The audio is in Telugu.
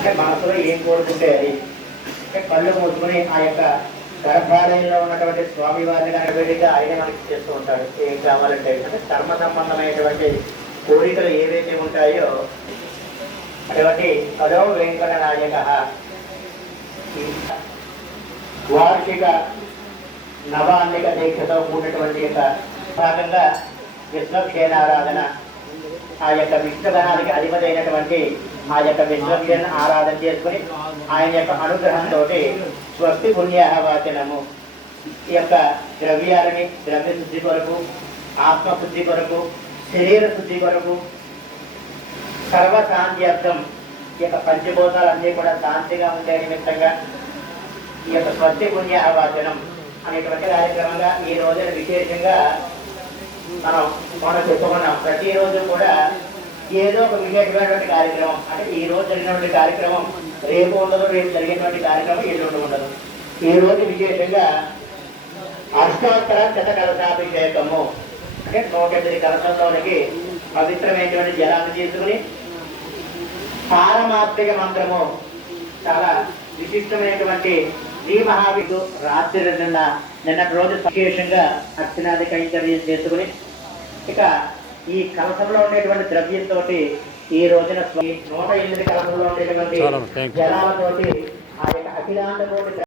అంటే మనసులో ఏం కోరుకుంటే అది. అంటే కళ్ళు మూసుకుని ఆ యొక్క గర్భాలయంలో ఉన్నటువంటి స్వామి వారిని కనబడిగా ఆయన మనకి చేస్తూ ఉంటాడు. ఏం కావాలంటే అంటే కర్మ సంబంధమైనటువంటి కోరికలు ఏవైతే ఉంటాయో అటువంటి పదో వెంకట నాయక. వార్షిక నవాన్నిక దీక్షతో కూడినటువంటి యొక్క భాగంగా విశ్వక్షేణారాధన ఆ యొక్క విష్ణుగణానికి అధిపతైనటువంటి ఆ యొక్క విశ్వక్షేణ ఆరాధన చేసుకుని ఆయన యొక్క అనుగ్రహంతో స్వస్తి పుణ్యాహ వాచనము. ఈ యొక్క ద్రవ్యాలని ద్రవ్య శుద్ధి కొరకు ఆత్మశుద్ధి కొరకు శరీర శుద్ధి కొరకు సర్వశాంత్యర్థం ఈ యొక్క పంచభూతాలన్నీ కూడా శాంతిగా ఉండే నిమిత్తంగా ఈ యొక్క స్వస్తి పుణ్య వాచనం అనేటువంటి కార్యక్రమంగా ఈ రోజున విశేషంగా మనం మనం చెప్పుకున్నాం. ప్రతిరోజు కూడా ఏదో ఒక విశేషమైనటువంటి కార్యక్రమం. అంటే ఈ రోజు జరిగినటువంటి కార్యక్రమం రేపు ఉండదు రేపు జరిగినటువంటి కార్యక్రమం ఎల్లుండి ఉండదు. ఈ రోజు విశేషంగా అష్టాక్షర శత కలశాభిషేకము. అంటే నూట ఎనిమిది కలశంలోనికి పవిత్రమైనటువంటి జలాన్ని తీసుకుని పారమాత్రిక మంత్రము. చాలా విశిష్టమైనటువంటి శ్రీ మహావిష్ణు రాత్రి నిన్న నిన్నటి రోజు విశేషంగా అర్చనాది కైంకర్యం చేసుకుని ఇక ఈ కలసంలో ఉండేటువంటి ద్రవ్యంతో ఈ రోజున నూట ఎనిమిది కలసంలో ఉండేటువంటి. జలాలతోటి ఆ యొక్క అఖిలాండ కోటి